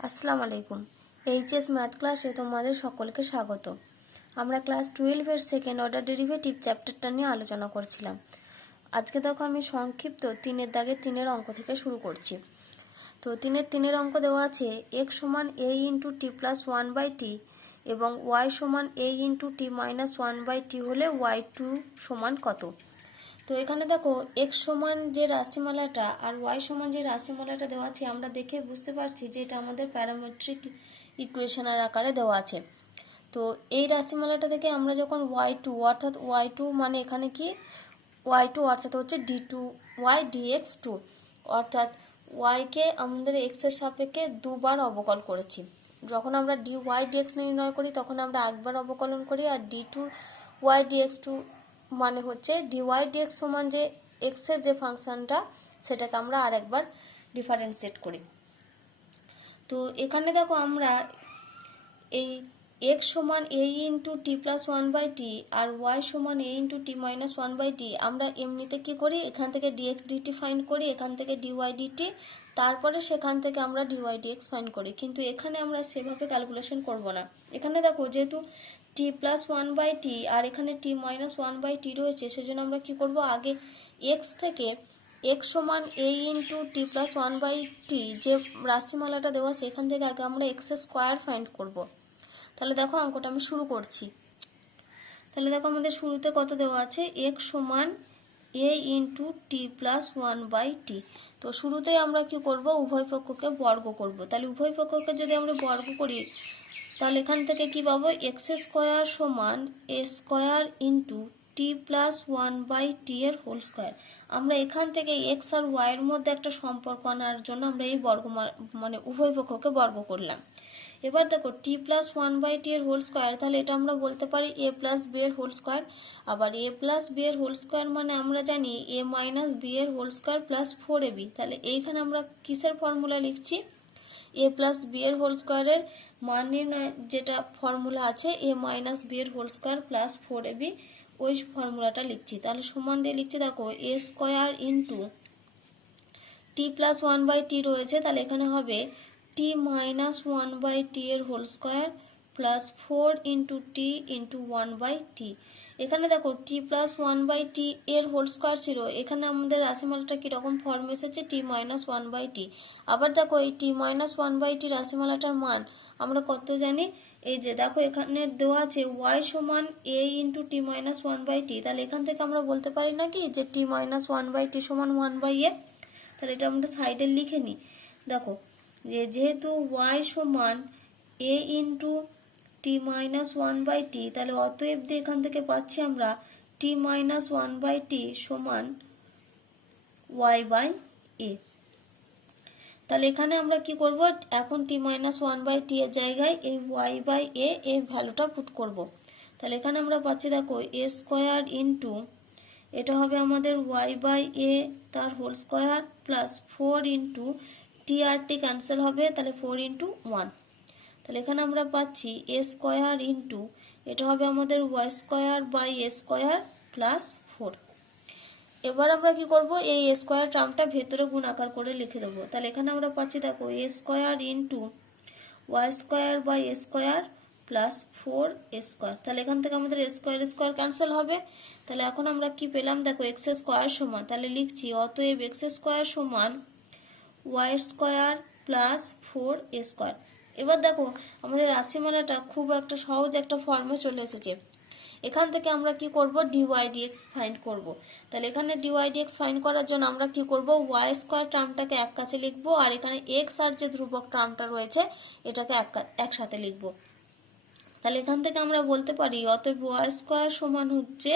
আসসালামু আলাইকুম। HS math ক্লাসে তোমাদের সকলকে স্বাগত। আমরা ক্লাস 12 সেকেন্ড অর্ডার ডেরিভেটিভ চ্যাপ্টারটা নিয়ে আলোচনা করছিলাম। আজকে দেখো আমি সংক্ষিপ্ত 3-এর দাগে 3-এর অঙ্ক থেকে শুরু করছি। তো 3-এর অঙ্ক দেওয়া আছে x সমান a into t plus 1/t এবং y সমান a into t minus 1/t হলে y2 সমান কত। তো এখানে দেখো x সমান যে রাশিমালাটা আর y সমান যে রাশিমালাটা দেওয়া আছে আমরা দেখে বুঝতে পারছি যে এটা আমাদের প্যারামেট্রিক ইকুয়েশনের আকারে দেওয়া আছে। তো এই রাশিমালাটা থেকে আমরা যখন y2 অর্থাৎ y2 মানে এখানে কি y2 অর্থাৎ হচ্ছে d2y dx2 অর্থাৎ y কে আমাদের x এর সাপেক্ষে দুবার অবকল করেছি। যখন আমরা dy dx নির্ণয় করি তখন আমরা একবার অবকলন করি, আর d2y dx2 মানে হচ্ছে dy dx সমান যে x এর যে ফাংশনটা সেটাকে আমরা আরেকবার ডিফারেন্সিয়েট করি। তো এখানে দেখো আমরা এই x সমান a into t plus 1/t আর y সমান a into t minus 1/t আমরা এমনিতে কি করি, এখান থেকে dx dt ফাইন্ড করি, এখান থেকে dy dt, তারপরে সেখান থেকে আমরা dy dx ফাইন্ড করি। কিন্তু এখানে আমরা সেভাবে ক্যালকুলেশন করব না। এখানে দেখো যেহেতু টি প্লাস 1/t আর এখানে টি মাইনাস 1/t রয়েছে, সেজন্য আমরা কি করব, আগে x থেকে x সমান a into t plus 1/t যে রাশিমালাটা দেওয়া আছে এখান থেকে আগে আমরা x স্কোয়ার ফাইন্ড করব। তাহলে দেখো অঙ্কটা আমি শুরু করছি। তাহলে দেখো আমাদের শুরুতে কত দেওয়া আছে, x সমান a into t plus 1/t। তো শুরুতেই আমরা কি করব, উভয় পক্ষকে বর্গ করব। তাহলে উভয় পক্ষকে যদি আমরা বর্গ করি তাহলে এখান থেকে কি পাবো, এক্স স্কোয়ার সমান এ square into t plus 1/t এর হোল স্কোয়ার। আমরা এখান থেকে এক্স আর ওয়াই এর মধ্যে একটা সম্পর্ক আনার জন্য আমরা এই বর্গ মানে উভয় পক্ষকে বর্গ করলাম। এবার দেখো টি প্লাস 1/t এর হোল স্কোয়ার, তাহলে এটা আমরা বলতে পারি এ প্লাস বি এর হোল স্কোয়ার। আবার এ প্লাস বি এর হোল স্কোয়ার মানে আমরা জানি এ মাইনাস বি এর হোল স্কোয়ার প্লাস 4ab। তাহলে এইখানে আমরা কিসের ফর্মুলা লিখছি, এ প্লাস বি এর হোল স্কোয়ারের মান নির্ণয় যেটা ফর্মুলা আছে এ মাইনাস বি এর হোল স্কোয়ার প্লাস 4ab, ওই ফর্মুলাটা লিখছি। তাহলে সমান দিয়ে লিখছি দেখো a square into t plus 1/t রয়েছে, তাহলে এখানে হবে টি মাইনাস 1/t এর whole square plus 4 into T into 1/t। এখানে দেখো টি প্লাস 1/t এর হোল স্কোয়ার ছিল, এখানে আমাদের রাশিমালাটা কীরকম ফর্ম এসেছে টি মাইনাস 1/t। আবার দেখো এই টি মাইনাস 1/t রাশিমালাটার মান আমরা কত জানি, এই যে দেখো এখানে দেওয়া আছে y সমান a into t minus 1/t। তাহলে এখান থেকে আমরা বলতে পারি না কি যে টি মাইনাস 1/t সমান 1/a। তাহলে এটা আমরা সাইডে লিখে নিই। দেখো যেহেতু y সমান a into t minus 1/t, তাহলে অতএব দিয়ে এখান থেকে পাচ্ছি আমরা টি মাইনাস 1/t সমান y/a। তাহলে এখানে আমরা কি করব, এখন টি মাইনাস 1/t এর জায়গায় এই y/a এই ভ্যালুটা পুট করব। তাহলে এখানে আমরা পাচ্ছি দেখো এ স্কোয়ার ইন্টু এটা হবে আমাদের y/a তার whole square plus 4 into T আর টি ক্যান্সেল হবে, তাহলে 4 ইন্টু 1। তাহলে এখানে আমরা পাচ্ছি এ স্কোয়ার ইন্টু এটা হবে আমাদের y square by a square plus 4। এবার আমরা কি করব, এই এ স্কোয়ার টার্মটা ভেতরে গুণ আকার করে লিখে দেবো। তাহলে এখানে আমরা পাচ্ছি দেখো a square into y square by a square plus 4 square. তাহলে এখান থেকে আমাদের স্কোয়ার স্কোয়ার ক্যান্সেল হবে। তাহলে এখন আমরা কি পেলাম, দেখো এক্স স্কোয়ার সমান, তাহলে লিখছি অতএব এক্স স্কোয়ার সমান ওয়াই স্কোয়ার প্লাস 4 স্কোয়ার। এবার দেখো আমাদের রাশিমালাটা খুব একটা সহজ একটা ফর্মে চলে এসেছে। এখান থেকে আমরা কি করব, ডিওয়াই ডিএক্স ফাইন্ড করব। তাহলে এখানে ডিওয়াই ডিএক্স ফাইন্ড করার জন্য আমরা কি করব, ওয়াই স্কোয়ার টার্মটাকে এক কাছে লিখবো, আর এখানে এক্স আর যে ধ্রুবক টার্মটা রয়েছে এটাকে একসাথে লিখবো। তাহলে এখান থেকে আমরা বলতে পারি অতএব ওয়াই স্কোয়ার সমান হচ্ছে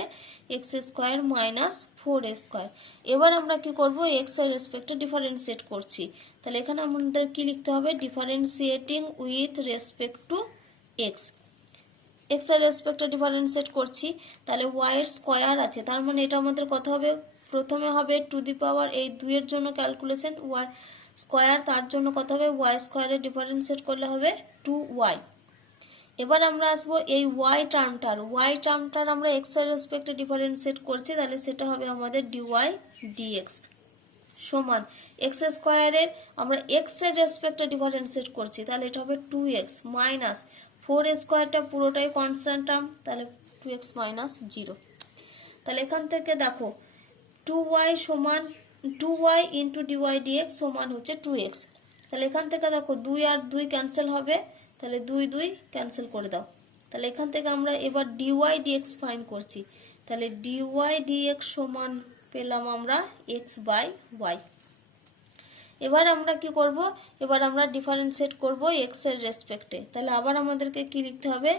এক্স স্কোয়ার মাইনাস 4 স্কোয়ার। এবার আমরা কি করব, এক্স এর রেসপেক্টে ডিফারেন্সিয়েট করছি। তাহলে এখানে আমাদের কি লিখতে হবে, differentiating with respect to x. X এর রেসপেক্টে ডিফারেন্সিয়েট করছি, তাহলে ওয়াই এর স্কোয়ার আছে, তার মানে এটা আমাদের কত হবে, প্রথমে হবে টু দি পাওয়ার এই 2 এর জন্য ক্যালকুলেশন ওয়াই স্কোয়ার, তার জন্য কত হবে ওয়াই স্কোয়ারের ডিফারেন্সিয়েট করলে হবে 2y। এবার আমরা আসবো এই ওয়াই টার্মটার আমরা এক্স এর রেসপেক্টে ডিফারেন্সিয়েট করছি, তাহলে সেটা হবে আমাদের ডিওয়াই ডিএক্স। সমান এক্স স্কোয়ারের আমরা এক্স এর রেসপেক্টে ডিফারেন্সিয়েট করছি, তাহলে এটা হবে 2x মাইনাস 4 স্কোয়ারটা পুরোটাই কনস্ট্যান্ট টার্ম, তাহলে 2x মাইনাস 0। তাহলে এখান থেকে দেখো 2y সমান 2y ইন্টু ডিওয়াই ডিএক্স সমান হচ্ছে 2x। তাহলে এখান থেকে দেখো 2 আর 2 ক্যান্সেল হবে, তাহলে 2 2 ক্যান্সেল করে দাও। তাহলে এখান থেকে আমরা এবার ডিওয়াই ডিএক্স ফাইন্ড করছি, তাহলে ডিওয়াই ডিএক্স সমান পেলাম আমরা x বাই ওয়াই। এবার আমরা কি করব, এবার আমরা ডিফারেন্সিয়েট করব x এর রেসপেক্টে। তাহলে আবার আমাদেরকে কি লিখতে হবে,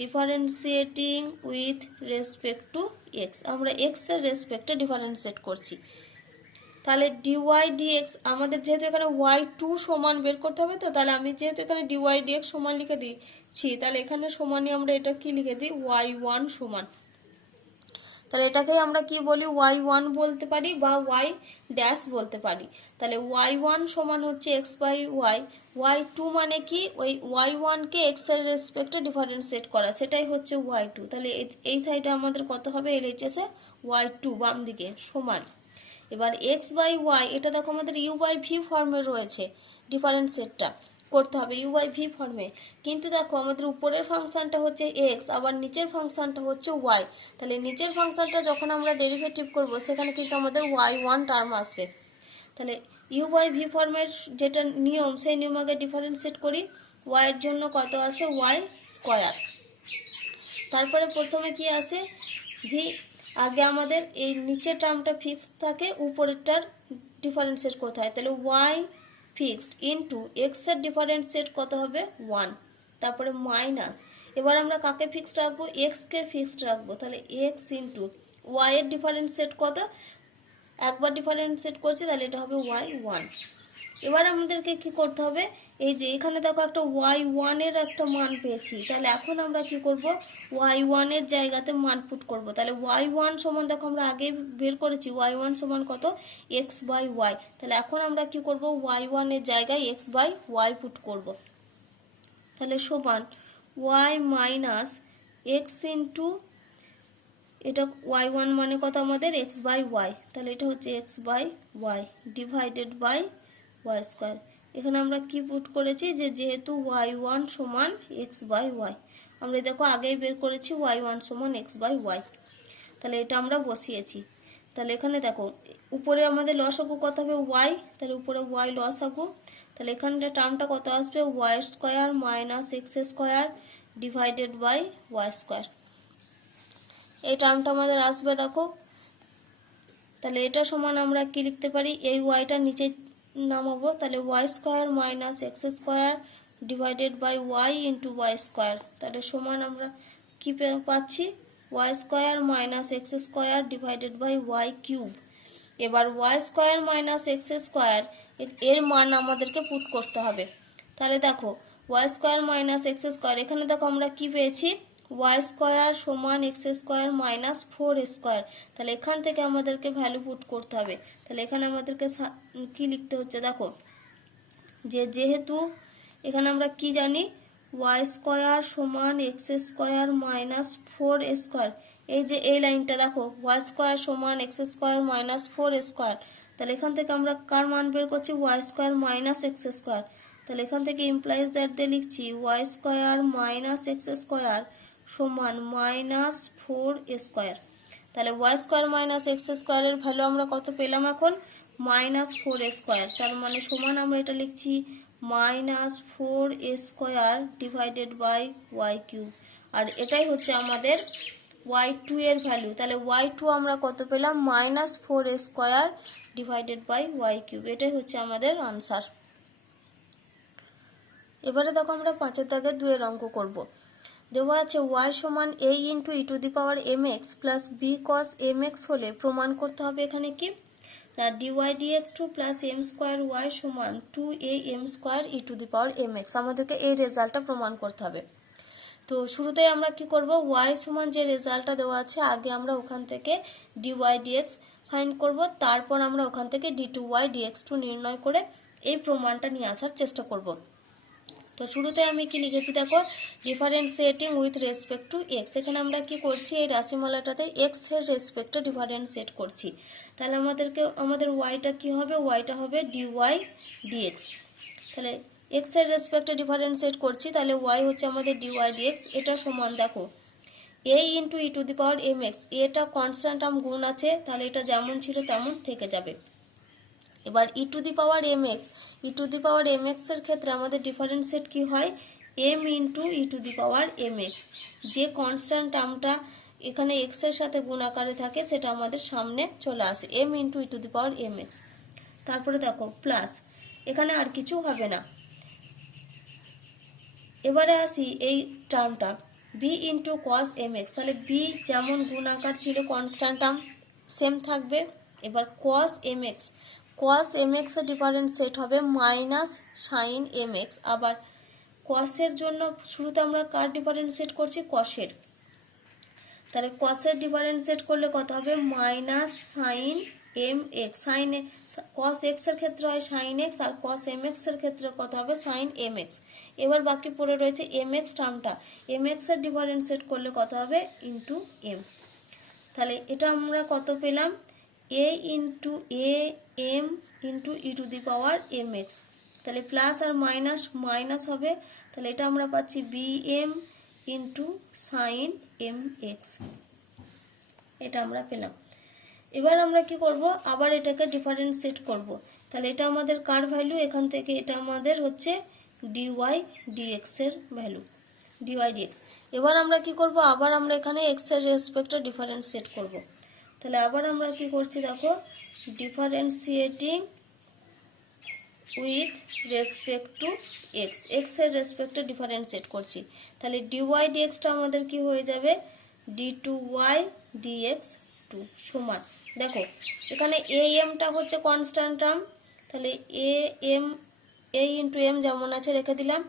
differentiating with respect two x। আমরা x এর রেসপেক্টে ডিফারেন্সিয়েট করছি, তাহলে ডিওয়াই ডিএক্স আমাদের যেহেতু এখানে y2 সমান বের করতে হবে, তো তাহলে আমি যেহেতু এখানে ডিওয়াই ডিএক্স সমান লিখে দিচ্ছি, তাহলে এখানে সমানই আমরা এটা কি লিখে দিই y1 সমান। তাহলে এটাকেই আমরা কি বলি y1 বলতে পারি বা y ড্যাশ বলতে পারি। তাহলে y1 সমান হচ্ছে x বাই ওয়াই, y2 মানে কি ওই y1 কে x এর রেসপেক্টে ডিফারেন্সিয়েট করা, সেটাই হচ্ছে y2। তাহলে এই সাইডে আমাদের কত হবে LHS এ y2 বাম দিকে সমান। এবার x বাই ওয়াই এটা দেখো আমাদের u বাই ভি ফর্মে রয়েছে, ডিফারেন্সিয়েটটা করতে হবে u বাই ভি ফর্মে, কিন্তু দেখো আমাদের উপরের ফাংশনটা হচ্ছে x আবার নিচের ফাংশনটা হচ্ছে y। তাহলে নিচের ফাংশনটা যখন আমরা ডেরিভেটিভ করব সেখানে কিন্তু আমাদের y1 টার্ম আসবে। তাহলে u বাই ভি ফর্মের যেটা নিয়ম সেই নিয়ম আগে ডিফারেন্সিয়েট করি, y এর জন্য কত আসে y স্কয়ার, তারপরে প্রথমে কি আসে ভি, আগে আমাদের এই নিচের টার্মটা ফিক্সড থাকে, উপরেরটার ডিফারেন্সিয়েট করতে হয়। তাহলে y ফিক্সড ইনটু x এর ডিফারেন্সিয়েট কত হবে 1, তারপরে মাইনাস, এবার আমরা কাকে ফিক্সড রাখবো x কে ফিক্সড রাখবো, তাহলে x ইনটু y এর ডিফারেন্সিয়েট কত, একবার ডিফারেন্সিয়েট করছি তাহলে এটা হবে y1। এবার আমাদেরকে কি করতে হবে, এই যে এখানে দেখো একটা y1 এর একটা মান পেয়েছি, তাহলে এখন আমরা কি করব y1 এর জায়গাতে মান পুট করব। তাহলে y1 সমান দেখো আমরা আগে বের করেছি y1 সমান কত x বাই ওয়াই, তাহলে এখন আমরা কি করব y1 এর জায়গায় x বাই ওয়াই পুট করব। তাহলে সমান y মাইনাস x ইন্টু এটা y1 মানে কত আমাদের x বাই ওয়াই, তাহলে এটা হচ্ছে x by y divided by y square. এখানে আমরা কি পুট করেছি যে যেহেতু y1 সমান x বাই ওয়াই, আমরা দেখো আগেই বের করেছি y1 সমান x বাই ওয়াই, তাহলে এটা আমরা বসিয়েছি। তাহলে এখানে দেখো উপরে আমাদের লসাগু কত হবে y, তাহলে উপরে y লসাগু, তাহলে এখানে টার্মটা কত আসবে y square minus x square divided by y square, এই টার্মটা আমাদের আসবে দেখো। তাহলে এটা সমান আমরা কি লিখতে পারি, এই ওয়াইটা নিচে নামাবো, তাহলে y square minus x square divided by y into y square, তাহলে সমান আমরা কি পাচ্ছি y square minus x square divided by y cube. এবার y square minus x square এর মান আমাদেরকে পুট করতে হবে। তাহলে দেখো y square minus x square, এখানে দেখো আমরা কি পেয়েছি ওয়াই স্কোয়ার সমান এক্স স্কোয়ার মাইনাস 4 স্কোয়ার, তাহলে এখান থেকে আমাদেরকে ভ্যালু পুট করতে হবে। তাহলে এখানে আমাদেরকে কি লিখতে হচ্ছে দেখো, যেহেতু এখানে আমরা কি জানি ওয়াই স্কোয়ার সমান এক্স স্কোয়ার মাইনাস 4 স্কোয়ার, এই যে এই লাইনটা দেখো ওয়াই স্কোয়ার সমান এক্স স্কোয়ার মাইনাস 4 স্কোয়ার, তাহলে এখান থেকে আমরা কার মান বের করছি y square minus x square, তাহলে এখান থেকে ইমপ্লাইজ দ্যাট দিয়ে লিখছি y square minus x square সমান মাইনাস 4 স্কোয়ার। তাহলে ওয়াই স্কোয়ার মাইনাস এক্স স্কোয়ারের ভ্যালু আমরা কত পেলাম এখন মাইনাস 4 স্কোয়ার, তার মানে সমান আমরা এটা লিখছি minus 4 square divided by y cube, আর এটাই হচ্ছে আমাদের y2 এর ভ্যালু। তাহলে y2 আমরা কত পেলাম minus 4 square divided by y cube, এটাই হচ্ছে আমাদের আনসার। এবারে দেখো আমরা 5 দাগের 2 এর অঙ্ক করব। দেওয়া আছে y সমান a into e to the power mx plus b cos mx হলে প্রমাণ করতে হবে এখানে কি dy dx2 plus m square y সমান 2am square e to the power mx, আমাদেরকে এই রেজাল্টটা প্রমাণ করতে হবে। তো শুরুতেই আমরা কি করব y সমান যে রেজাল্টটা দেওয়া আছে আগে আমরা ওখান থেকে dy dx ফাইন্ড করব, তারপর আমরা ওখান থেকে d2y dx2 নির্ণয় করে এই প্রমাণটা নিয়ে আসার চেষ্টা করব। তো শুরুতে আমি কি লিখেছি দেখো, differentiating with respect to x. এখানে আমরা কি করছি, এই রাশিমালাটাতে এক্স এর রেসপেক্টে ডিফারেন্সিয়েট করছি। তাহলে আমাদের ওয়াইটা কি হবে, ওয়াইটা হবে ডিওয়াই ডিএক্স। তাহলে এক্স এর রেসপেক্টে ডিফারেন্সিয়েট করছি, তাহলে ওয়াই হচ্ছে আমাদের ডিওয়াই ডিএক্স। এটা সমান দেখো a into e to the power m x. এটা কনস্ট্যান্ট টার্ম গুণ আছে, তাহলে এটা যেমন ছিল তেমন থেকে যাবে। এবার e to the power m x, e to the power m x এর ক্ষেত্রে আমাদের ডিফারেন্সিয়েট কি হয়, m into e to the power m x. যে কনস্ট্যান্ট টার্মটা এখানে এক্স এর সাথে গুণ আকারে থাকে সেটা আমাদের সামনে চলে আসে, m into e to the power m x. তারপরে দেখো প্লাস, এখানে আর কিছু হবে না। এবারে আসি এই টার্মটা b into cos m x. তাহলে বি যেমন গুণ আকার ছিল কনস্ট্যান্ট টার্ম সেম থাকবে। এবার cos m x, cos m x এর ডিফারেন্সিয়েট হবে মাইনাস সাইন এম এক্স। আবার কসের জন্য শুরুতে আমরা কার ডিফারেন্সিয়েট করছি, কসের। তাহলে কসের ডিফারেন্সিয়েট করলে কত হবে, minus sine m x. Sine cos x এর ক্ষেত্রে হয় সাইন এক্স, আর কস এম এক্স এর ক্ষেত্রে কত হবে, সাইন এম এক্স। এবার বাকি পড়ে রয়েছে এম এক্স টার্মটা, এম এক্স এর ডিফারেন্সিয়েট করলে কত হবে, ইন্টু এম। তাহলে এটা আমরা কত পেলাম, a into a m into e to the power m x. তাহলে প্লাস আর মাইনাস মাইনাস হবে, তাহলে এটা আমরা পাচ্ছি b m into sine m x. এটা আমরা পেলাম। এবার আমরা কি করব, আবার এটাকে ডিফারেন্সিয়েট করব। তাহলে এটা আমাদের কার ভ্যালু, এখান থেকে এটা আমাদের হচ্ছে ডিওয়াই ডিএক্স এর ভ্যালু, ডিওয়াই ডিএক্স। এবার আমরা কি করব, আবার আমরা এখানে এক্স এর রেসপেক্টে ডিফারেন্সিয়েট করব। তাহলে আবার আমরা কি করছি দেখো, differentiating with respect to x, x এর রেসপেক্টে ডিফারেন্সিয়েট করছি। তাহলে ডিওয়াই ডিএক্সটা আমাদের কি হয়ে যাবে, d two y dx two সমান, দেখো এখানে এ এমটা হচ্ছে কনস্ট্যান্ট টার্ম, তাহলে a m, a into m যেমন আছে রেখে দিলাম।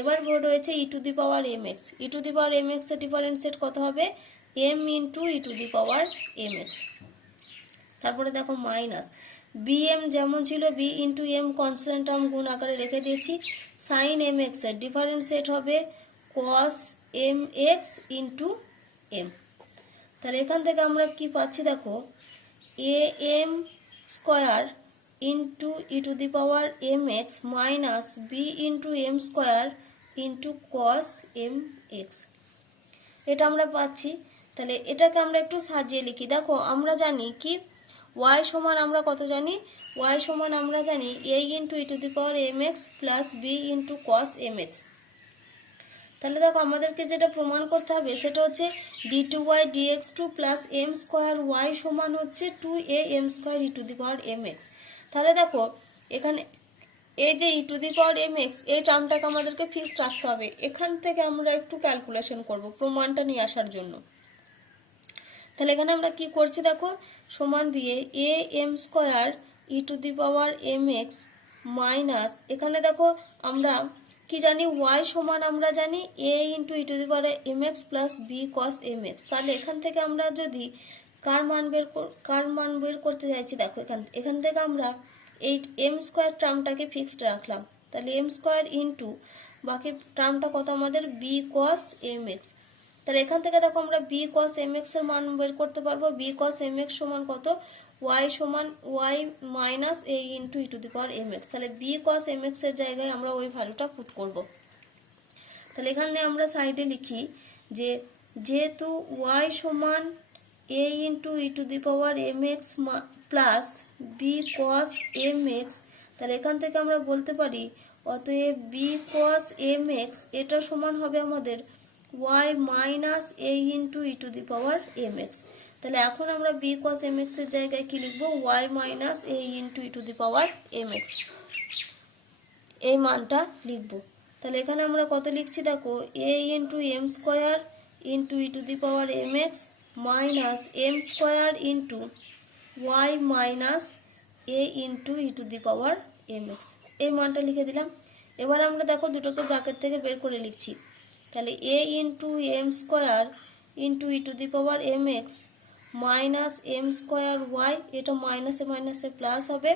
এবার রয়েছে e to the power m x, e to the power m x এর ডিফারেন্সিয়েট কত হবে, m into e to the power m x. তারপরে দেখো মাইনাস বি এম যেমন ছিল, b into m constant term গুণ আকারে রেখে দিয়েছি। সাইন এম এক্স এর ডিফারেন্সিয়েট হবে cos m x into m. তাহলে এখান থেকে আমরা কি পাচ্ছি দেখো, a m square into e to the power m x minus b into m square into cos m x. এটা আমরা পাচ্ছি। তাহলে এটাকে আমরা একটু সাজিয়ে লিখি। দেখো আমরা জানি কি, ওয়াই সমান আমরা কত জানি, ওয়াই সমান আমরা জানি a into e to the power m x plus b into cos m x. তাহলে দেখো আমাদেরকে যেটা প্রমাণ করতে হবে সেটা হচ্ছে d two y dx two plus m square y সমান হচ্ছে two a m square e to the power m x. তাহলে দেখো এখানে এই যে e to the power m x, এই টার্মটাকে আমাদেরকে ফিক্সড রাখতে হবে। এখান থেকে আমরা একটু ক্যালকুলেশন করব প্রমাণটা নিয়ে আসার জন্য। তাহলে এখানে আমরা কি করছি দেখো, সমান দিয়ে a m square e to the power m x minus, এখানে দেখো আমরা কি জানি, ওয়াই সমান আমরা জানি a into e to the power m x plus b cos m x. তাহলে এখান থেকে আমরা যদি কার মান বের করতে চাইছি, দেখো এখান থেকে আমরা এই এম স্কোয়ার টার্মটাকে ফিক্সড রাখলাম। তাহলে এম স্কোয়ার ইন্টু বাকি টার্মটা কত আমাদের বি কস এম এক্স। তাহলে এখান থেকে দেখো আমরা বি কস এম এক্স এর মান বের করতে পারবো। বি কস এম এক্স সমান কত, ওয়াই সমান y minus a into e to the power m x. তাহলে বি কস এম এক্স এর জায়গায় আমরা ওই ভ্যালুটা পুট করব। তাহলে এখানে আমরা সাইডে লিখি যে যেহেতু ওয়াই সমান a into e to the power m x plus b cos m x, তাহলে এখান থেকে আমরা বলতে পারি অতএব বি কস এম এক্স এটা সমান হবে আমাদের y minus a into e to the power m x. তাহলে এখন আমরা বি কস এম এক্স এর জায়গায় কি লিখবো, y minus a into e to the power m x, এই মানটা লিখবো। তাহলে এখানে আমরা কত লিখছি দেখো, a into m square into e to the power m x minus m square into y minus a into e to the power m x, এই মানটা লিখে দিলাম। এবার আমরা দেখো দুটোকে ব্র্যাকেট থেকে বের করে লিখছি। তাহলে a into m square into e to the power m x minus m square y, এটা মাইনাসে মাইনাসে প্লাস হবে,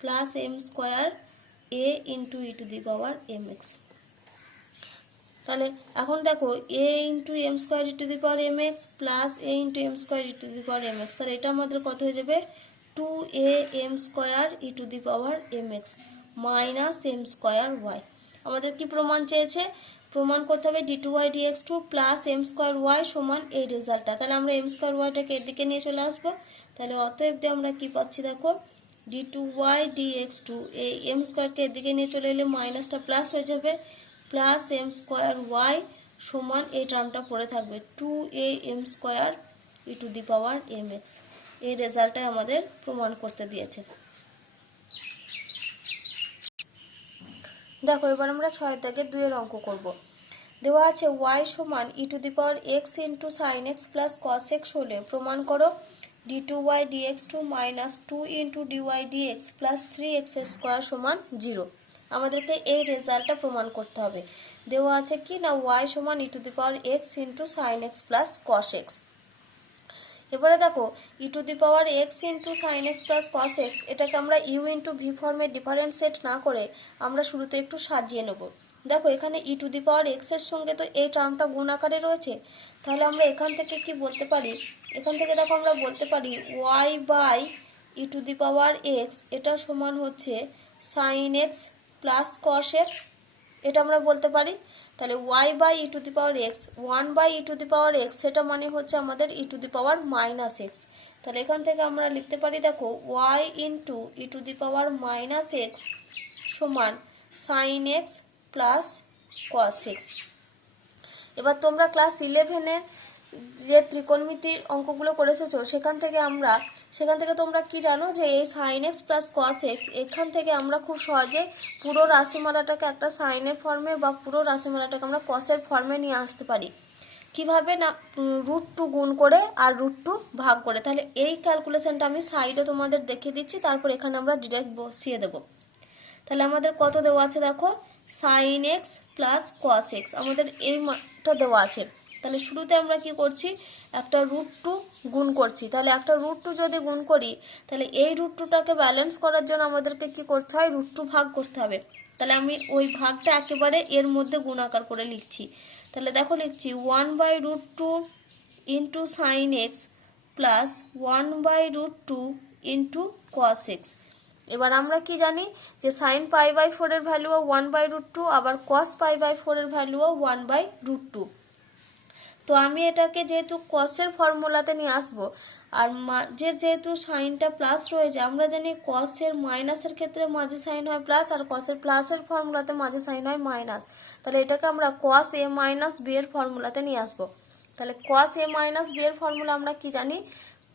plus m square a into e to the power m x. তাহলে এখন দেখো a into m square e to the power m x plus a into m square e to the power m x, তাহলে এটা আমাদের কত হয়ে যাবে 2a m square e to the power m x minus m square y. আমাদের কি প্রমাণ চেয়েছে? প্রমাণ করতে হবে d two y dx two plus m square y সমান এই রেজাল্টটা। তাহলে আমরা এম স্কোয়ার ওয়াইটাকে এদিকে নিয়ে চলে আসবো। তাহলে অতএব দিয়ে আমরা কি পাচ্ছি দেখো d two y dx two, এই এম স্কোয়ারকে এদিকে নিয়ে চলে এলে মাইনাসটা প্লাস হয়ে যাবে, প্লাস এম স্কোয়ার ওয়াই সমান এই টার্মটা পড়ে থাকবে 2a m square e to the power m x. এই রেজাল্টটাই আমাদের প্রমাণ করতে দিয়েছে। দেখো এবার আমরা 6 থেকে 2 এর অঙ্ক করব। দেওয়া আছে y সমান e to the power x into sine x plus cos x হলে প্রমাণ করো d two y dx two minus 2 into dy dx plus 3x square সমান 0। আমাদেরকে এই রেজাল্টটা প্রমাণ করতে হবে। দেওয়া আছে কি না y সমান e to the power x into sine x plus cos x. এবারে দেখো e to the power x into sine x plus cos x, এটাকে আমরা ইউ ইন্টু ভি ফর্মে ডিফারেন্সিয়েট না করে আমরা শুরুতে একটু সাজিয়ে নেব। দেখো এখানে ই টু দি পাওয়ার এক্স এর সঙ্গে তো এই টার্মটা গুণ আকারে রয়েছে, তাহলে আমরা এখান থেকে কি বলতে পারি, এখান থেকে দেখো আমরা বলতে পারি y by e to the power x এটা সমান হচ্ছে sine x plus cos x, এটা আমরা বলতে পারি। তাহলে y by e to the power x, 1 by e to the power x সেটা মানে হচ্ছে আমাদের e to the power minus x. তাহলে এখান থেকে আমরা লিখতে পারি দেখো y into e to the power minus x সমান sine x plus cos x. এবার তোমরা ক্লাস 11-এর যে ত্রিকোণমিতির অঙ্কগুলো করে এসেছো সেখান থেকে তোমরা কি জানো যে এই sine x plus cos x, এখান থেকে আমরা খুব সহজে পুরো রাশিমালাটাকে একটা সাইনের ফর্মে বা পুরো রাশিমালাটাকে আমরা কসের ফর্মে নিয়ে আসতে পারি। কিভাবে না √2 গুণ করে আর √2 ভাগ করে। তাহলে এই ক্যালকুলেশনটা আমি সাইডে তোমাদের দেখিয়ে দিচ্ছি, তারপর এখানে আমরা ডিরেক্ট বসিয়ে দেব। তাহলে আমাদের কত দেওয়া আছে দেখো sine x plus cos x, আমাদের এইটা দেওয়া আছে। তাহলে শুরুতে আমরা কি করছি একটা √2 গুণ করছি। তাহলে একটা √2 যদি গুণ করি তাহলে এই √2টাকে ব্যালেন্স করার জন্য আমাদেরকে কি করতে হয় √2 ভাগ করতে হবে। তাহলে আমি ওই ভাগটা একেবারে এর মধ্যে গুণাকার করে লিখছি। তাহলে দেখো লিখছি 1 by √2 into sine x plus 1 by √2 into cos x. এবার আমরা কি জানি যে সাইন π/4 এর ভ্যালুও 1 বাই √2, আবার কস π/4 এর ভ্যালুও 1 বাই √2। তো আমি এটাকে যেহেতু কসের ফর্মুলাতে নিয়ে আসবো, আর মাঝের যেহেতু সাইনটা প্লাস রয়েছে, আমরা জানি কসের মাইনাসের ক্ষেত্রে মাঝে সাইন হয় প্লাস, আর কসের প্লাসের ফর্মুলাতে মাঝে সাইন হয় মাইনাস। তাহলে এটাকে আমরা কস এ মাইনাস বি এর ফর্মুলাতে নিয়ে আসবো। তাহলে কস এ মাইনাস বি এর ফর্মুলা আমরা কি জানি,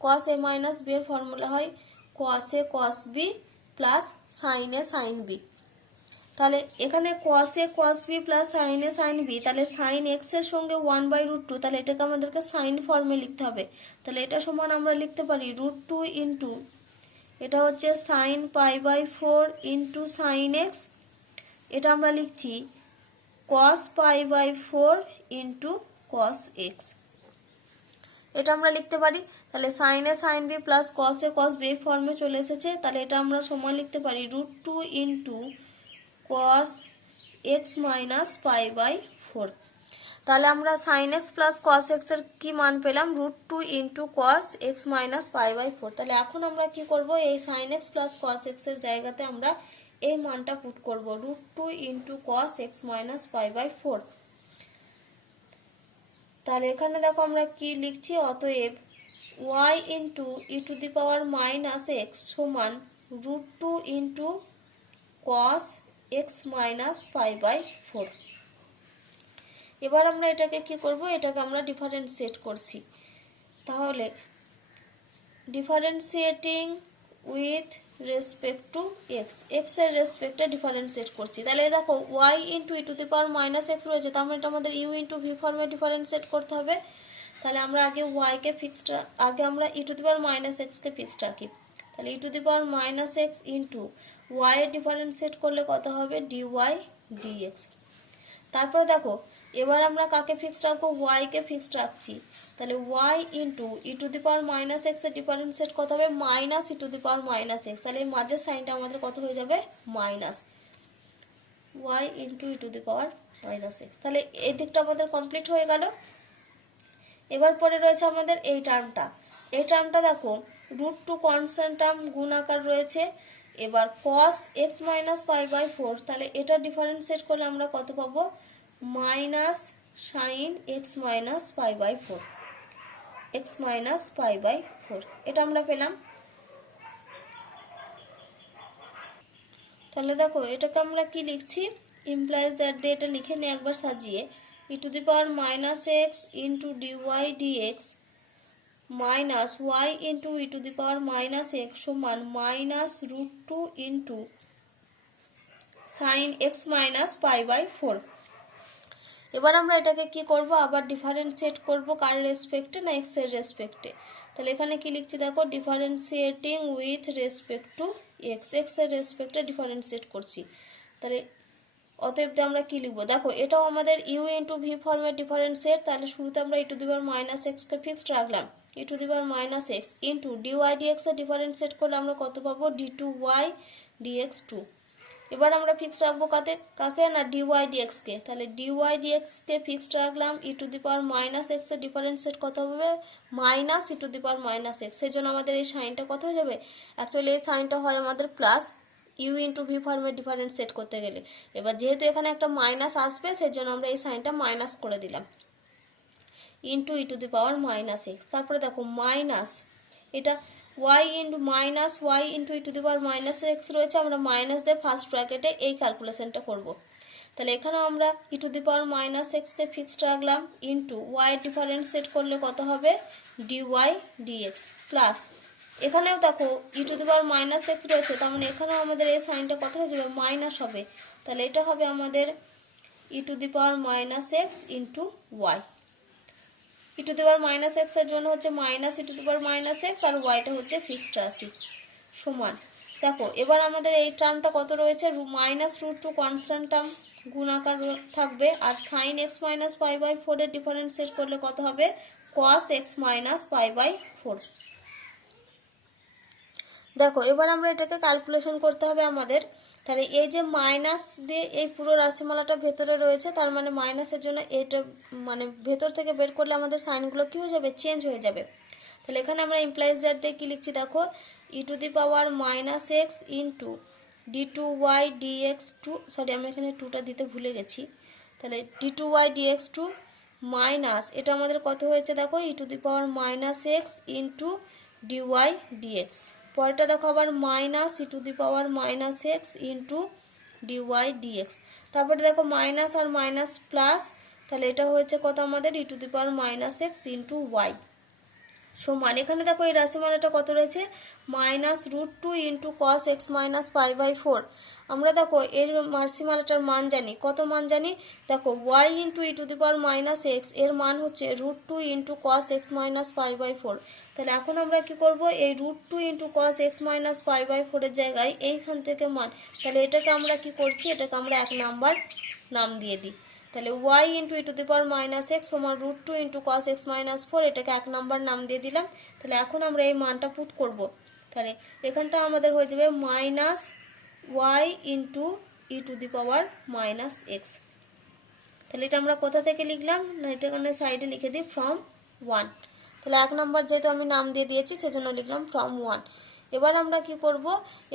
কস এ মাইনাস বি এর ফর্মুলা হয় কস এ কস বি প্লাস সাইন এ সাইন বি। তাহলে এখানে cos a cos b plus sin a sin b, তাহলে sin x এর সঙ্গে 1 বাই √2, তাহলে এটাকে আমাদেরকে সাইন ফর্মে লিখতে হবে। তাহলে এটা সমান আমরা লিখতে পারি √2 ইন্টু এটা হচ্ছে sin π/4 ইন্টু সাইন এক্স, এটা আমরা লিখছি cos π/4 ইন্টু cos x, এটা আমরা লিখতে পারি। তাহলে sin a sin b plus cos a cos b ফর্মে চলে এসেছে। তাহলে এটা আমরা সমান লিখতে পারি √2 ইন্টু cos x মাইনাস π/4। তাহলে আমরা sin x plus cos x এর কি মান পেলাম √2 ইন্টু cos x মাইনাস π/4। তাহলে এখন আমরা কি করব, এই sin x plus cos x এর জায়গাতে আমরা এই মানটা পুট করব √2 ইন্টু cos x মাইনাস π/4। তাহলে এখানে দেখো আমরা কি লিখছি, অতএব y into e to the power minus x সমান √2 ইন্টু cos x মাইনাস π/4। এবার আমরা এটাকে কি করব, এটাকে আমরা ডিফারেন্সিয়েট করছি। তাহলে differentiating with respect to x, x এর রেসপেক্টে ডিফারেন্সিয়েট করছি। তাহলে দেখো y into e to the power minus x রয়েছে, তার মানে এটা আমাদের ইউ ইন্টু ভি ফর্মে ডিফারেন্সিয়েট করতে হবে। তাহলে আমরা আগে কে ফিক্সড, আগে আমরা e to the power minus এক্সকে ফিক্সড রাখি। তাহলে e to the power minus x into y এর ডিফারেন্সিয়েট করলে কত হবে ডিওয়াই ডিএক্স। তারপর দেখো এবার আমরা কাকে ফিক্সড রাখবো, ওয়াই কে ফিক্সড রাখছি। তাহলে y into e to the power minus x এর ডিফারেন্সিয়েট কত হবে minus e to the power minus x. তাহলে এই মাঝের সাইনটা আমাদের কত হয়ে যাবে minus. Y into e to the power minus x. তাহলে এই দিকটা আমাদের কমপ্লিট হয়ে গেল। এবার পরে রয়েছে আমাদের এই টার্মটা। এই টার্মটা দেখো √2 কনস্ট্যান্ট টার্ম গুণ আকার রয়েছে। এবার cos x minus pi by 4, তাহলে এটা ডিফারেন্সিয়েট করলে আমরা কত পাবো, minus sine x minus pi by 4, x minus pi by 4 এটা আমরা পেলাম। তাহলে দেখো এটাকে আমরা কি লিখছি, ইমপ্লাইজ দ্যাট দিয়ে এটা লিখে নিই একবার সাজিয়ে, e to the power minus x into dy dx minus y into e to the power minus x সমান minus √2 into sine x minus pi by 4। এবার আমরা এটাকে কি করব, আবার ডিফারেন্সিয়েট করব কার রেসপেক্টে না এক্স এর রেসপেক্টে। তাহলে এখানে কি লিখছি দেখো, differentiating with respect to x, x এর রেসপেক্টে ডিফারেন্সিয়েট করছি। তাহলে অতএব আমরা কি লিখবো দেখো, এটাও আমাদের ইউ ইন্টু ভি ফর্মের ডিফারেন্সিয়েট। তাহলে শুরুতে আমরা e to the power minus এক্সকে ফিক্সড রাখলাম, e to the power minus x into dy dx এর ডিফারেন্সিয়েট করলে আমরা কত পাবো, d2y dx 2। এবার আমরা ফিক্সড রাখবো কাকে না ডিওয়াই ডিএক্স কে। তাহলে ডিওয়াই ডিএক্স কে ফিক্সড রাখলাম, e to the power minus x এর ডিফারেন্সিয়েট কত হবে, minus e to the power minus x. সেই জন্য আমাদের এই সাইনটা কত হয়ে যাবে, অ্যাকচুয়ালি এই সাইনটা হয় আমাদের প্লাস ইউ ইন্টু ভি ফর্মের ডিফারেন্সিয়েট করতে গেলে। এবার যেহেতু এখানে একটা মাইনাস আসবে সেই জন্য আমরা এই সাইনটা মাইনাস করে দিলাম, into e to the power minus x. তারপরে দেখো মাইনাস এটা y into minus y into e to the power minus x রয়েছে, আমরা মাইনাস দিয়ে ফার্স্ট ব্র্যাকেটে এই ক্যালকুলেশনটা করব। তাহলে এখানেও আমরা e to the power minus এক্সকে ফিক্সড রাখলাম, ইন্টু ওয়াই ডিফারেন্সিয়েট করলে কত হবে, ডিওয়াই ডিএক্স প্লাস এখানেও দেখো e to the power minus x রয়েছে, তার মানে এখানেও আমাদের এই সাইনটা কত হয়ে যাবে, মাইনাস হবে। তাহলে এটা হবে আমাদের e to the power minus x into y. E to the power minus x এর জন্য হচ্ছে minus e to the power minus x, আর ওয়াইটা হচ্ছে ফিক্সড রাশি সমান। দেখো এবার আমাদের এই টার্মটা কত রয়েছে, মাইনাস √2 কনস্ট্যান্ট টার্ম গুণ আকার থাকবে, আর sine x minus pi by 4 এর ডিফারেন্সিয়েট করলে কত হবে, cos x minus pi by 4। দেখো এবার আমরা এটাকে ক্যালকুলেশন করতে হবে আমাদের। তাহলে এই যে মাইনাস দিয়ে এই পুরো রাশিমালাটা ভেতরে রয়েছে, তার মানে মাইনাসের জন্য এটা মানে ভেতর থেকে বের করলে আমাদের সাইনগুলো কী হয়ে যাবে, চেঞ্জ হয়ে যাবে। তাহলে এখানে আমরা ইমপ্লাইজ দ্যাট দিয়ে কী লিখছি দেখো, e to the power minus x into d2y dx 2, sorry আমি এখানে 2টা দিতে ভুলে গেছি। তাহলে d2y dx 2 মাইনাস এটা আমাদের কত হয়েছে দেখো, e to the power minus x into dy dx. পরেরটা দেখো আবার minus e to the power minus x into dy dx. তারপরে দেখো মাইনাস আর মাইনাস প্লাস, তাহলে এটা হয়েছে কত আমাদের, e to the power minus x into y সমান। এখানে দেখো এই রাশিমালাটা কত রয়েছে, minus √2 into cos x minus pi by 4। আমরা দেখো এর রাশিমালাটার মান জানি, কত মান জানি দেখো, y into e to the power minus x এর মান হচ্ছে √2 into cos x minus pi by 4। তাহলে এখন আমরা কি করব, এই √2 into cos x minus pi by 4 এর জায়গায় এইখান থেকে মান, তাহলে এটাকে আমরা কি করছি, এটাকে আমরা 1 নাম্বার নাম দিয়ে দিই। তাহলে y into e to the power minus x সমান √2 ইন্টু কস এক্স মাইনাস 4, এটাকে 1 নাম্বার নাম দিয়ে দিলাম। তাহলে এখন আমরা এই মানটা পুট করব। তাহলে এখানটা আমাদের হয়ে যাবে minus y into e to the power minus x. তাহলে এটা আমরা কোথা থেকে লিখলাম না, এটা এখানে সাইডে লিখে দিই ফ্রম 1। তাহলে 1 নাম্বার যেহেতু আমি নাম দিয়ে দিয়েছি সেজন্য লিখলাম ফ্রম 1। এবার আমরা কি করব,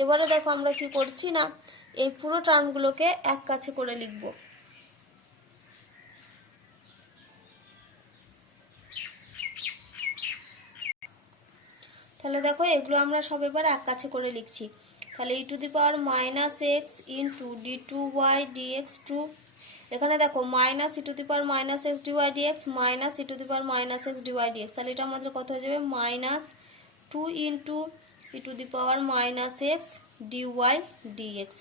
এবারে দেখো আমরা কি করছি না, এই পুরো টার্মগুলোকে এক কাছে করে লিখব। তাহলে দেখো এগুলো আমরা সব এবার এক কাছে করে লিখছি। তাহলে e to the power minus x into d2y dx 2, এখানে দেখো minus e to the power minus x dy dx minus e to the power minus x dy dx. তাহলে এটা আমাদের কত হয়ে যাবে, minus 2 into e to the power minus x dy dx.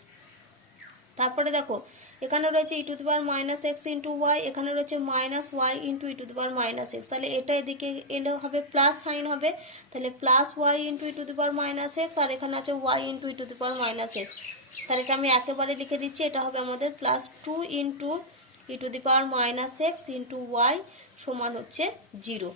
তারপরে দেখো এখানে রয়েছে e to the power minus x into y, এখানে রয়েছে minus y into e to the power minus x. তাহলে এটা এদিকে এলে হবে প্লাস সাইন হবে, তাহলে plus y into e to the power minus x, আর এখানে আছে y into e to the power minus x. তাহলে এটা আমি একেবারে লিখে দিচ্ছি, এটা হবে আমাদের plus 2 into e to the power minus x into y সমান হচ্ছে 0।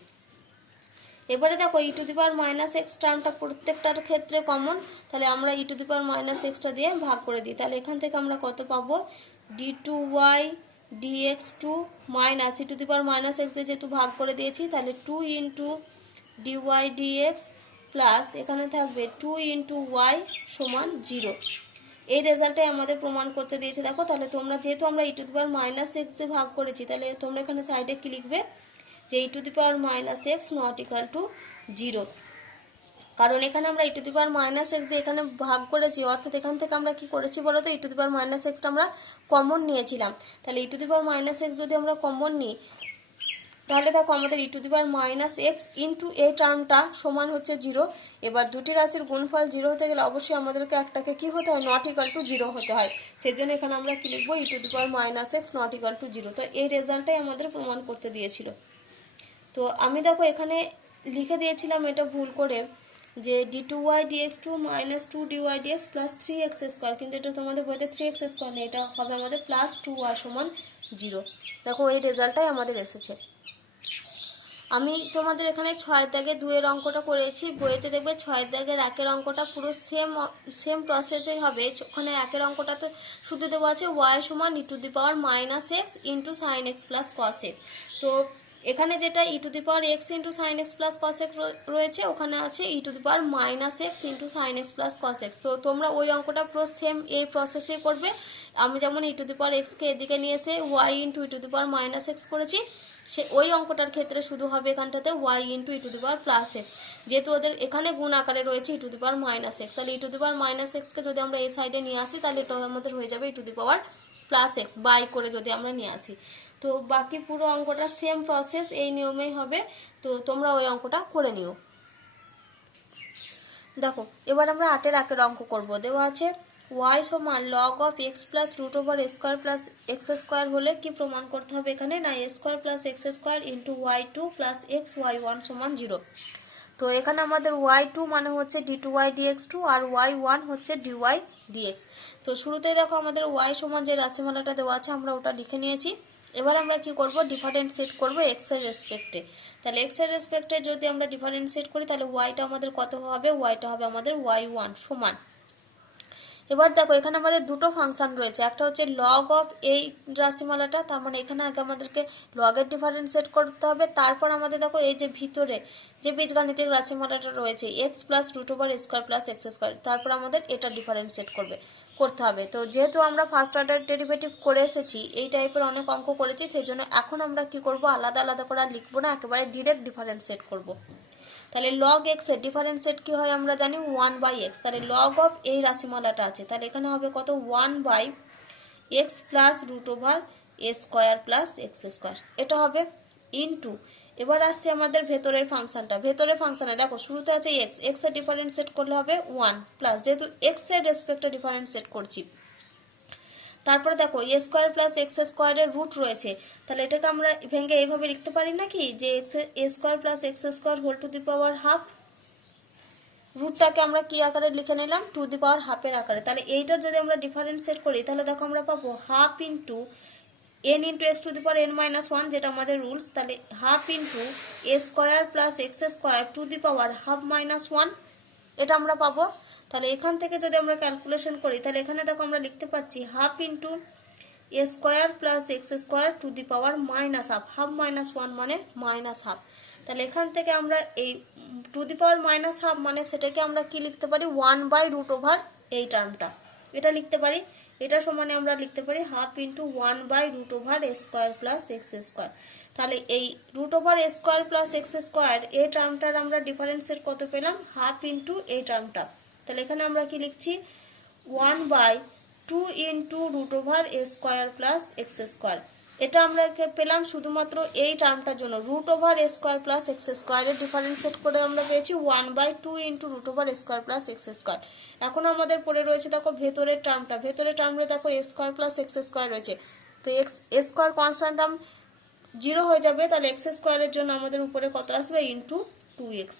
এবারে দেখো e to the power minus x টার্মটা প্রত্যেকটার ক্ষেত্রে কমন, তাহলে আমরা e to the power minus extra দিয়ে ভাগ করে দিই। তাহলে এখান থেকে আমরা কত পাবো, d2y dx two minus e to the power minus x দিয়ে যেহেতু ভাগ করে দিয়েছি, তাহলে 2 ইন্টু ডিওয়াই ডিএক্স প্লাস এখানে থাকবে 2 ইন্টু ওয়াই সমান 0। এই রেজাল্টটাই আমাদের প্রমাণ করতে দিয়েছে। দেখো, তাহলে তোমরা যেহেতু আমরা e to the power minus x দিয়ে ভাগ করেছি, তাহলে তোমরা এখানে সাইডে কি লিখবে, যে e to the power minus x not equal to 0। কারণ এখানে আমরা e to the power minus x দিয়ে এখানে ভাগ করেছি, অর্থাৎ এখান থেকে আমরা কি করেছি বলো তো, e to the power minus এক্সটা আমরা কমন নিয়েছিলাম। তাহলে e to the power minus x যদি আমরা কমন নিই, তাহলে দেখো আমাদের e to the power minus x into এই টার্মটা সমান হচ্ছে 0। এবার দুটি রাশির গুণফল 0 হতে গেলে অবশ্যই আমাদেরকে একটাকে কি হতে হয়, নট ইকুয়াল টু 0 হতে হয়। সেই জন্য এখানে আমরা কি লিখবো, e to the power minus x not equal to 0। তো এই রেজাল্টটাই আমাদের প্রমাণ করতে দিয়েছিল। তো আমি দেখো এখানে লিখে দিয়েছিলাম এটা ভুল করে, যে d2y dx two minus 2 dy dx plus 3x square, কিন্তু এটা তোমাদের বইতে 3x স্কোয়ার নেই, এটা হবে আমাদের প্লাস 2y সমান 0। দেখো এই রেজাল্টটাই আমাদের এসেছে। আমি তোমাদের এখানে 6 দাগে 2 এর অঙ্কটা করেছি, বইতে দেখবে 6 দাগের 1 এর অঙ্কটা পুরো সেম প্রসেসে হবে। ওখানে 1 এর অঙ্কটা তো শুধু দেওয়া আছে y সমান e to the power minus x into sine x plus cos x. তো এখানে যেটা e to the power x into sine x plus cos x রয়েছে, ওখানে আছে e to the power minus x into sine x plus cos x. তো তোমরা ওই অঙ্কটা পুরো সেম এই প্রসেসে করবে। আমি যেমন ই টু দি পাওয়ার এক্সকে এদিকে নিয়ে এসে y into e to the power minus x করেছি, সে ওই অঙ্কটার ক্ষেত্রে শুধু হবে এখানটাতে y into e to the power plus x. যেহেতু ওদের এখানে গুণ আকারে রয়েছে e to the power minus x, তাহলে e to the power minus এক্সকে যদি আমরা এই সাইডে নিয়ে আসি, তাহলে এটা আমাদের হয়ে যাবে e to the power plus x by করে যদি আমরা নিয়ে আসি। তো বাকি পুরো অঙ্কটা সেম প্রসেস, এই নিয়মেই হবে। তো তোমরা ওই অঙ্কটা করে নিও। দেখো এবার আমরা 8 এর 1 এর অঙ্ক করব। দেওয়া আছে y সমান log of x plus root over square plus x square হলে কি প্রমাণ করতে হবে, এখানে না a square plus x square into y2 plus x y1 সমান 0। তো এখানে আমাদের y2 মানে হচ্ছে d2y dx2 আর y1 হচ্ছে dy dx। তো শুরুতেই দেখো আমাদের y সমান যে রাশিমালাটা দেওয়া আছে আমরা ওটা লিখে নিয়েছি। এবার আমরা কি করব, ডিফারেন্সিয়েট করব এক্স এর রেসপেক্টে। তাহলে এক্স এর রেসপেক্টে যদি আমরা ডিফারেন্সিয়েট করি, তাহলে ওয়াইটা আমাদের কত হবে, ওয়াইটা হবে আমাদের y1 সমান। এবার দেখো এখানে আমাদের দুটো ফাংশন রয়েছে, একটা হচ্ছে লগ অফ এই রাশিমালাটা, তার মানে এখানে আগে আমাদেরকে লগের ডিফারেন্সিয়েট করতে হবে। তারপর আমাদের দেখো এই যে ভিতরে যে বীজগাণিতিক রাশিমালাটা রয়েছে x plus root over square plus x square, তারপর আমাদের এটা ডিফারেন্সিয়েট করতে হবে। তো যেহেতু আমরা ফার্স্ট অর্ডার ডেরিভেটিভ করে এসেছি, এই টাইপের অনেক অঙ্ক করেছি, সেই জন্য এখন আমরা কি করব, আলাদা আলাদা করে লিখবো না, একেবারে ডিরেক্ট ডিফারেন্সিয়েট করব। তাহলে লগ এক্স এর ডিফারেন্সিয়েট কি হয় আমরা জানি 1/x। তাহলে লগ অফ এই রাশিমালাটা আছে, তাহলে এখানে হবে কত 1/x plus root over a square plus x square, এটা হবে ইনটু। এবার আসছে আমাদের ভেতরের ফাংশনটা। ভেতরের ফাংশনে দেখো শুরুতে আছে এক্স, এক্স এর ডিফারেন্সিয়েট করলে হবে 1 প্লাস, যেহেতু এক্স এর রেসপেক্টে ডিফারেন্সিয়েট করছি, তারপরে দেখো এ স্কোয়ার প্লাস এক্স স্কোয়ারের রুট রয়েছে, তাহলে এটাকে আমরা ভেঙে এইভাবে লিখতে পারি নাকি, যে a square plus x square whole to the power half. রুটটাকে আমরা কি আকারে লিখে নিলাম, টু দি পাওয়ার হাফের আকারে। তাহলে এইটার যদি আমরা ডিফারেন্সিয়েট করি, তাহলে দেখো আমরা পাবো half into N into x two the power N minus 1, যেটা আমাদের রুলস। তাহলে half into a square plus x square two the power half minus 1, এটা আমরা পাবো। তাহলে এখান থেকে যদি আমরা ক্যালকুলেশন করি, তাহলে এখানে দেখো আমরা লিখতে পাচ্ছি half into a square plus x square two the power minus half, half minus 1 মানে মাইনাস হাফ। তাহলে এখান থেকে আমরা এই two the power minus half মানে সেটাকে আমরা কি লিখতে পারি, 1/√ওভার এই টার্মটা, এটা লিখতে পারি। এটা সমানে আমরা লিখতে পারি হাফ ইন্টু 1/√ওভার এ স্কোয়ার প্লাস এক্স স্কোয়ার। তাহলে এই root over a square plus x square এই টার্মটার আমরা ডিফারেন্সের কত পেলাম, হাফ ইন্টু এই টার্মটা। তাহলে এখানে আমরা কি লিখছি 1/2 into root over a square plus x square. এটা আমরা পেলাম শুধুমাত্র এই টার্মটার জন্য, root over a square plus x স্কোয়ারের ডিফারেন্সিয়েট করে আমরা পেয়েছি 1/2 into root over a square plus x square. এখন আমাদের পড়ে রয়েছে দেখো ভেতরের টার্মটা, ভেতরের টার্মে দেখো a square plus x square রয়েছে, তো এক্স স্কোয়ার কনস্ট্যান্ট টার্ম 0 হয়ে যাবে, তাহলে এক্স স্কোয়ারের জন্য আমাদের উপরে কত আসবে, ইন্টু 2x।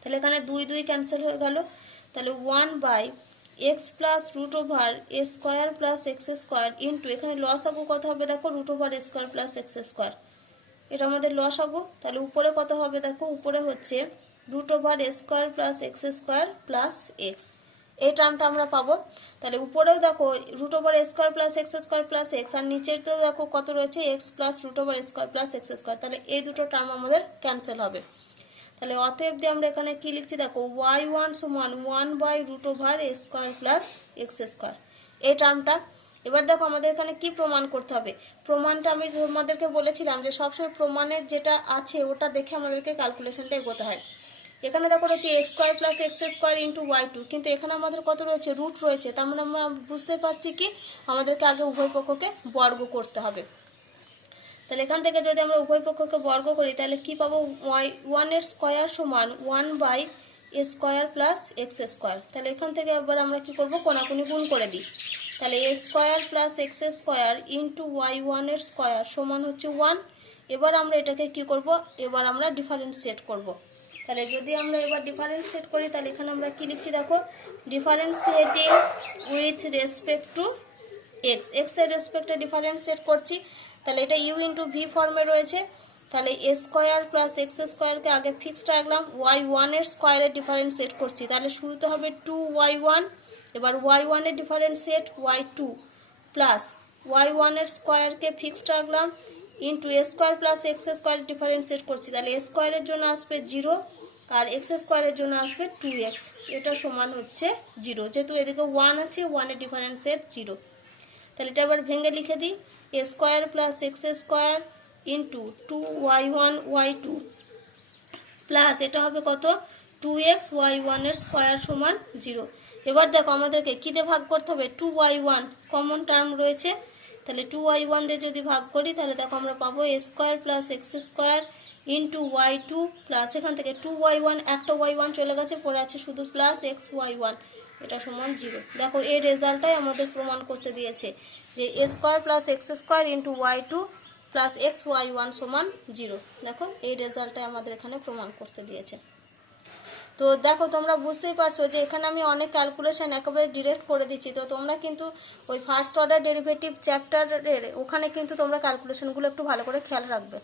তাহলে এখানে 2 2 ক্যান্সেল হয়ে গেল, তাহলে 1/x plus root over a square plus x square into, এখানে লসাগু কত হবে দেখো, root over a square plus x square, এটা আমাদের লসাগু। তাহলে উপরে কত হবে দেখো, উপরে হচ্ছে root over a square plus x square plus x, এই টার্মটা আমরা পাবো। তাহলে উপরেও দেখো root over a square plus x square plus x, আর নিচেরতেও দেখো কত রয়েছে x plus root over square plus x square. তাহলে এই দুটো টার্ম আমাদের ক্যান্সেল হবে। তাহলে অতএব দিয়ে আমরা এখানে কি লিখছি দেখো, y1 সমান 1 বাই root over a square plus x square, এই টার্মটা। এবার দেখো আমাদের এখানে কি প্রমাণ করতে হবে। প্রমাণটা আমি তোমাদেরকে বলেছিলাম যে সবসময় প্রমাণের যেটা আছে ওটা দেখে আমাদেরকে ক্যালকুলেশনটা এগোতে হয়। এখানে দেখো রয়েছে a square plus x square into y2, কিন্তু এখানে আমাদের কত রয়েছে, রুট রয়েছে। তার মানে আমরা বুঝতে পারছি কি আমাদেরকে আগে উভয় পক্ষকে বর্গ করতে হবে। তাহলে এখান থেকে যদি আমরা উভয় পক্ষকে বর্গ করি তাহলে কি পাবো, y1 এর স্কয়ার সমান 1 by a square plus x square. তাহলে এখান থেকে এবার আমরা কি করব, কোনাকুনি গুণ করে দিই। তাহলে a square plus x square into y1 এর স্কয়ার সমান হচ্ছে 1। এবার আমরা এটাকে কি করব, এবার আমরা ডিফারেন্সিয়েট করব। তাহলে যদি আমরা এবার ডিফারেন্সিয়েট করি তাহলে এখানে আমরা কি লিখছি দেখো, differentiating with respect to x, x এর রেসপেক্টে ডিফারেন্সিয়েট করছি। তাহলে এটা ইউ ইন্টু ভি ফর্মে রয়েছে। তাহলে এ স্কোয়ার প্লাস এক্স স্কোয়ারকে আগে ফিক্সড রাখলাম, y1 এর স্কোয়ারে ডিফারেন্সিয়েট করছি। তাহলে শুরুতে হবে 2y1, এবার y1 এর ডিফারেন্সিয়েট y2 প্লাস y1 এর স্কোয়ারকে ফিক্সড রাখলাম into a square plus x square differentiate করছি। তাহলে এ স্কোয়ারের জন্য আসবে 0 আর এক্স স্কোয়ারের জন্য আসবে 2x, এটা সমান হচ্ছে 0। যেহেতু এদিকে 1 আছে, 1 এর ডিফারেন্সিয়েট 0। তাহলে এটা আবার ভেঙে লিখে দিই, a square plus x square into 2y1 y2 plus এটা হবে কত, 2x y1 এর স্কোয়ার সমান 0। এবার দেখো আমাদেরকে কী দিয়ে ভাগ করতে হবে, 2y1 কমন টার্ম রয়েছে। তাহলে 2y1 দিয়ে যদি ভাগ করি তাহলে দেখো আমরা পাবো a square plus x square into y2 plus এখান থেকে 2y1, একটা y1 চলে গেছে, পড়ে আছে শুধু প্লাস এক্স y1, এটা সমান 0। দেখো এই রেজাল্টটাই আমাদের প্রমাণ করতে দিয়েছে যে a square plus x square into y2 plus x y1 সমান 0। দেখো এই রেজাল্টটাই আমাদের এখানে প্রমাণ করতে দিয়েছে। তো দেখো তোমরা বুঝতেই পারছো যে এখানে আমি অনেক ক্যালকুলেশন একেবারে ডিরেক্ট করে দিচ্ছি। তো তোমরা কিন্তু ওই ফার্স্ট অর্ডার ডেরিভেটিভ চ্যাপ্টারের ওখানে কিন্তু তোমরা ক্যালকুলেশনগুলো একটু ভালো করে খেয়াল রাখবে।